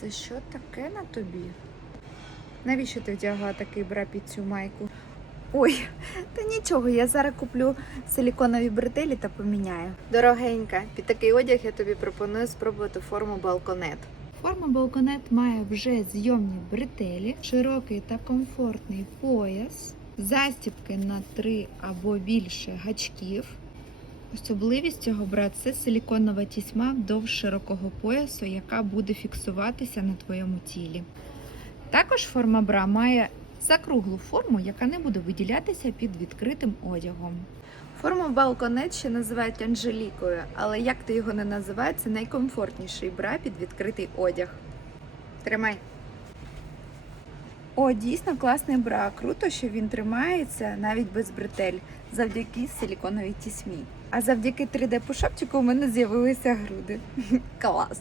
Це що таке на тобі? Навіщо ти вдягла такий бра під цю майку? Ой, та нічого, я зараз куплю силіконові бретелі та поміняю. Дорогенька, під такий одяг я тобі пропоную спробувати форму балконет. Форма балконет має вже зйомні бретелі, широкий та комфортний пояс, застібки на три або більше гачків. Особливість цього бра це силіконова тісьма вдовж широкого поясу, яка буде фіксуватися на твоєму тілі. Також форма бра має закруглу форму, яка не буде виділятися під відкритим одягом. Форму балконет ще називають Анжелікою, але як ти його не називай, це найкомфортніший бра під відкритий одяг. Тримай. О, дійсно класний бра. Круто, що він тримається навіть без бретель, завдяки силіконовій тісьмі. А завдяки 3D пошапчику у мене з'явилися груди. Клас!